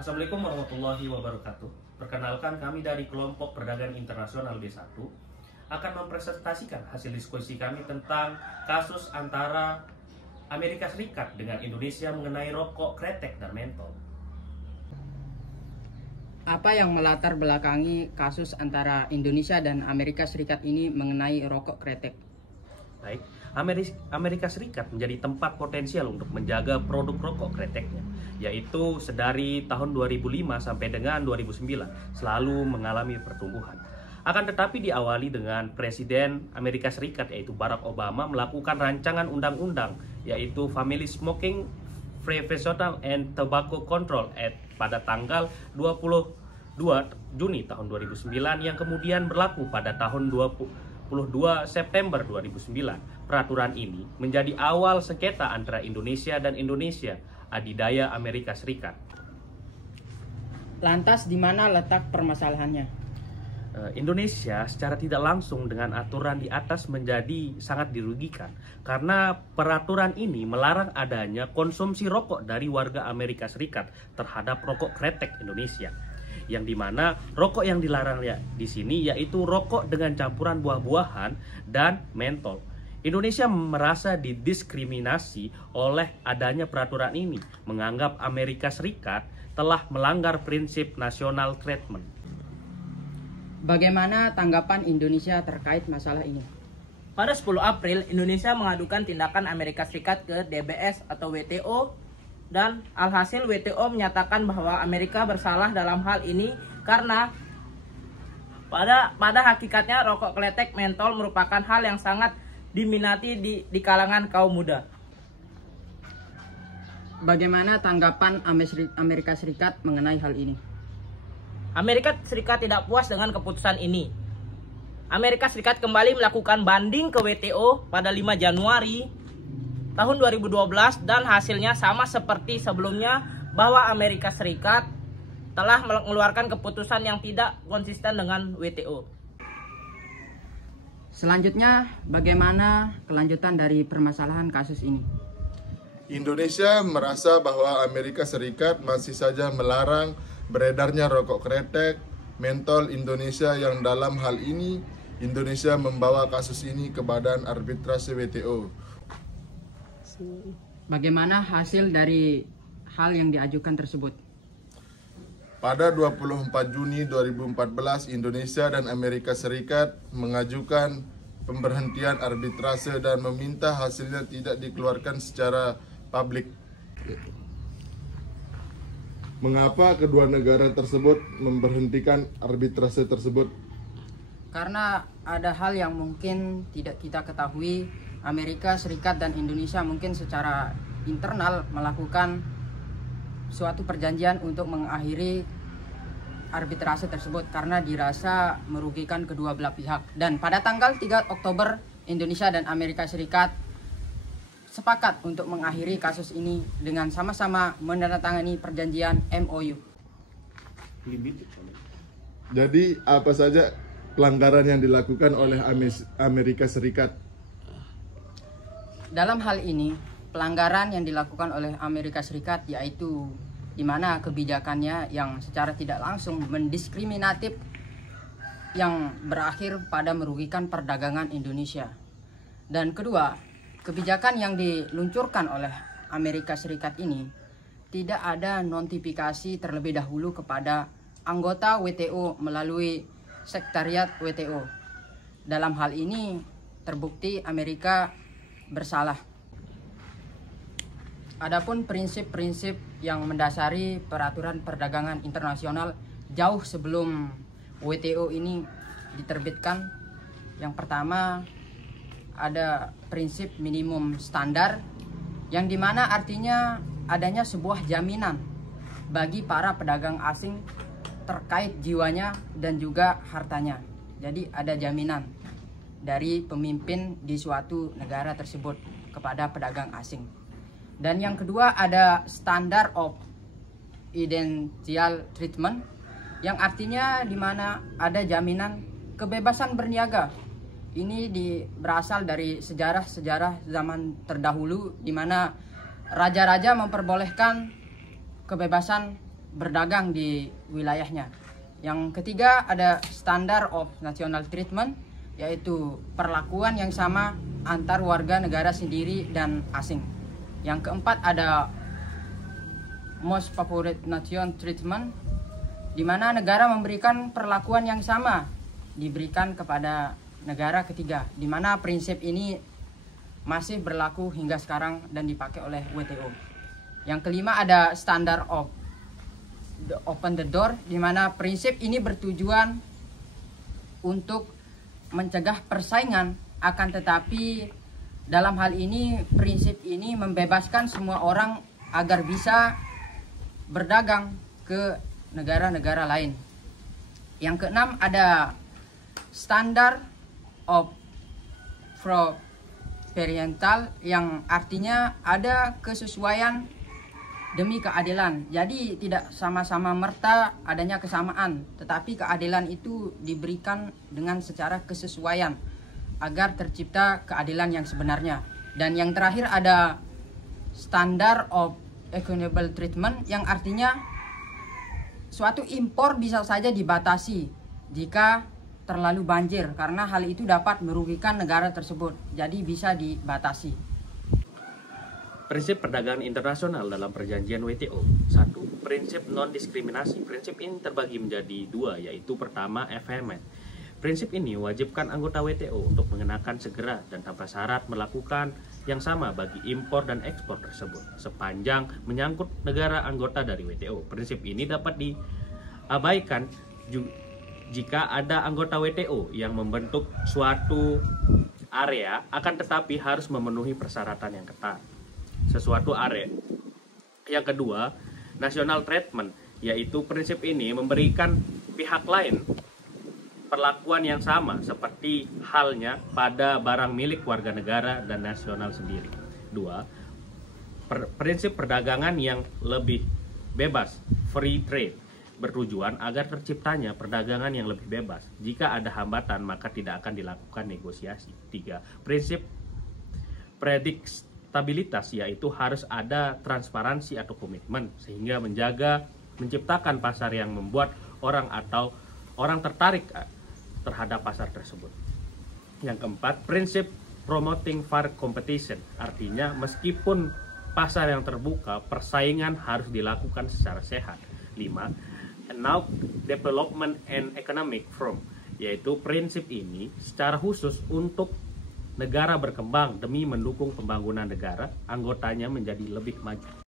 Assalamualaikum warahmatullahi wabarakatuh. Perkenalkan, kami dari kelompok perdagangan internasional B1 akan mempresentasikan hasil diskusi kami tentang kasus antara Amerika Serikat dengan Indonesia mengenai rokok kretek dan mentol. Apa yang melatar belakangi kasus antara Indonesia dan Amerika Serikat ini mengenai rokok kretek? Baik, Amerika Serikat menjadi tempat potensial untuk menjaga produk rokok kreteknya, yaitu sedari tahun 2005 sampai dengan 2009 selalu mengalami pertumbuhan. Akan tetapi diawali dengan Presiden Amerika Serikat yaitu Barack Obama melakukan rancangan undang-undang yaitu Family Smoking Pharmaceutical and Tobacco Control Act pada tanggal 22 Juni tahun 2009 yang kemudian berlaku pada tahun 22 September 2009. Peraturan ini menjadi awal sengketa antara Indonesia dan Indonesia adidaya Amerika Serikat. Lantas di mana letak permasalahannya? Indonesia secara tidak langsung dengan aturan di atas menjadi sangat dirugikan karena peraturan ini melarang adanya konsumsi rokok dari warga Amerika Serikat terhadap rokok kretek Indonesia. Yang dimana rokok yang dilarang di sini yaitu rokok dengan campuran buah-buahan dan mentol. Indonesia merasa didiskriminasi oleh adanya peraturan ini, menganggap Amerika Serikat telah melanggar prinsip national treatment. Bagaimana tanggapan Indonesia terkait masalah ini? Pada 10 April, Indonesia mengadukan tindakan Amerika Serikat ke DBS atau WTO, dan alhasil WTO menyatakan bahwa Amerika bersalah dalam hal ini karena pada hakikatnya rokok kretek mentol merupakan hal yang sangat diminati di kalangan kaum muda. Bagaimana tanggapan Amerika Serikat mengenai hal ini? Amerika Serikat tidak puas dengan keputusan ini. Amerika Serikat kembali melakukan banding ke WTO pada 5 Januari tahun 2012 dan hasilnya sama seperti sebelumnya bahwa Amerika Serikat telah mengeluarkan keputusan yang tidak konsisten dengan WTO. Selanjutnya, bagaimana kelanjutan dari permasalahan kasus ini? Indonesia merasa bahwa Amerika Serikat masih saja melarang beredarnya rokok kretek mentol Indonesia yang dalam hal ini Indonesia membawa kasus ini ke Badan Arbitrase WTO. Bagaimana hasil dari hal yang diajukan tersebut? Pada 24 Juni 2014, Indonesia dan Amerika Serikat mengajukan pemberhentian arbitrase dan meminta hasilnya tidak dikeluarkan secara publik. Mengapa kedua negara tersebut memberhentikan arbitrase tersebut? Karena ada hal yang mungkin tidak kita ketahui. Amerika Serikat dan Indonesia mungkin secara internal melakukan suatu perjanjian untuk mengakhiri arbitrase tersebut karena dirasa merugikan kedua belah pihak. Dan pada tanggal 3 Oktober, Indonesia dan Amerika Serikat sepakat untuk mengakhiri kasus ini dengan sama-sama menandatangani perjanjian MOU. Jadi apa saja pelanggaran yang dilakukan oleh Amerika Serikat? Dalam hal ini, pelanggaran yang dilakukan oleh Amerika Serikat yaitu di mana kebijakannya yang secara tidak langsung mendiskriminatif yang berakhir pada merugikan perdagangan Indonesia. Dan kedua, kebijakan yang diluncurkan oleh Amerika Serikat ini tidak ada notifikasi terlebih dahulu kepada anggota WTO melalui sekretariat WTO. Dalam hal ini terbukti Amerika bersalah. Adapun prinsip-prinsip yang mendasari peraturan perdagangan internasional jauh sebelum WTO ini diterbitkan. Yang pertama, ada prinsip minimum standar yang dimana artinya adanya sebuah jaminan bagi para pedagang asing terkait jiwanya dan juga hartanya. Jadi ada jaminan dari pemimpin di suatu negara tersebut kepada pedagang asing. Dan yang kedua ada standard of idential treatment yang artinya di mana ada jaminan kebebasan berniaga. Ini berasal dari sejarah-sejarah zaman terdahulu di mana raja-raja memperbolehkan kebebasan berdagang di wilayahnya. Yang ketiga ada standard of national treatment, yaitu perlakuan yang sama antar warga negara sendiri dan asing. Yang keempat ada most favored nation treatment, di mana negara memberikan perlakuan yang sama diberikan kepada negara ketiga, di mana prinsip ini masih berlaku hingga sekarang dan dipakai oleh WTO. Yang kelima ada standard of the open the door, di mana prinsip ini bertujuan untuk mencegah persaingan, akan tetapi dalam hal ini prinsip ini membebaskan semua orang agar bisa berdagang ke negara-negara lain. Yang keenam ada standard of proportional, yang artinya ada kesesuaian demi keadilan. Jadi tidak sama-sama merta adanya kesamaan, tetapi keadilan itu diberikan dengan secara kesesuaian agar tercipta keadilan yang sebenarnya. Dan yang terakhir ada standard of equitable treatment, yang artinya suatu impor bisa saja dibatasi jika terlalu banjir, karena hal itu dapat merugikan negara tersebut, jadi bisa dibatasi. Prinsip perdagangan internasional dalam perjanjian WTO. 1. Prinsip non-diskriminasi. Prinsip ini terbagi menjadi dua, yaitu pertama FMN. Prinsip ini wajibkan anggota WTO untuk mengenakan segera dan tanpa syarat melakukan yang sama bagi impor dan ekspor tersebut, sepanjang menyangkut negara anggota dari WTO. Prinsip ini dapat diabaikan jika ada anggota WTO yang membentuk suatu area, akan tetapi harus memenuhi persyaratan yang ketat. Sesuatu area. Yang kedua, national treatment, yaitu prinsip ini memberikan pihak lain perlakuan yang sama seperti halnya pada barang milik warga negara dan nasional sendiri. 2. Prinsip perdagangan yang lebih bebas, free trade, bertujuan agar terciptanya perdagangan yang lebih bebas. Jika ada hambatan, maka tidak akan dilakukan negosiasi. 3. Prinsip prediktabilitas, yaitu harus ada transparansi atau komitmen sehingga menciptakan pasar yang membuat orang tertarik terhadap pasar tersebut. Yang keempat, prinsip promoting fair competition, artinya meskipun pasar yang terbuka, persaingan harus dilakukan secara sehat. 5. Now development and economic forum, yaitu prinsip ini secara khusus untuk negara berkembang demi mendukung pembangunan negara anggotanya menjadi lebih maju.